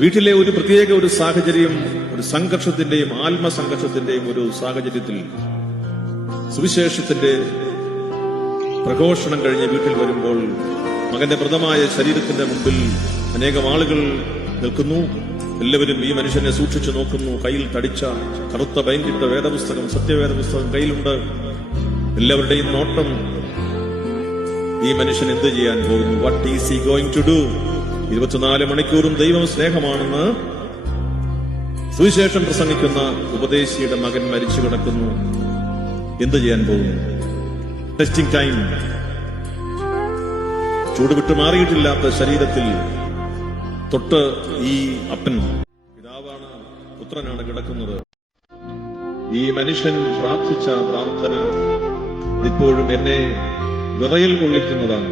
വീട്ടിലെ ഒരു പ്രത്യേക ഒരു സാഹചര്യം ഒരു സംഘർഷത്തിന്റെയും ആത്മസംഘർഷത്തിന്റെയും ഒരു സാഹചര്യത്തിൽ സുവിശേഷത്തിന്റെ പ്രഘോഷണം കഴിഞ്ഞ് വീട്ടിൽ വരുമ്പോൾ മകന്റെ മൃതമായ ശരീരത്തിന്റെ മുമ്പിൽ അനേകം ആളുകൾ നിൽക്കുന്നു. എല്ലാവരും ഈ മനുഷ്യനെ സൂക്ഷിച്ചു നോക്കുന്നു. കയ്യിൽ തടിച്ച കറുത്ത പൈൻകിട്ട വേദപുസ്തകം സത്യവേദപുസ്തകം കയ്യിലുണ്ട്. എല്ലാവരുടെയും നോട്ടം ഈ മനുഷ്യൻ എന്ത് ചെയ്യാൻ പോകുന്നു? What is he going to do ഇരുപത്തിനാല് മണിക്കൂറും ദൈവം സ്നേഹമാണെന്ന് സുവിശേഷം പ്രസംഗിക്കുന്ന ഉപദേശിയുടെ മകൻ മരിച്ചു കിടക്കുന്നു. എന്ത് ചെയ്യാൻ പോകുന്നു? ടെസ്റ്റിംഗ് ടൈം ചൂട് വിട്ട് മാറിയിട്ടില്ലാത്ത ശരീരത്തിൽ തൊട്ട് ഈ അപ്പൻ പിതാവാണ് പുത്രനാണ് കിടക്കുന്നത്. ഈ മനുഷ്യൻ പ്രാർത്ഥിച്ച പ്രാർത്ഥന ഇപ്പോഴും എന്നെ വിറയിൽ കൊള്ളിക്കുന്നതാണ്.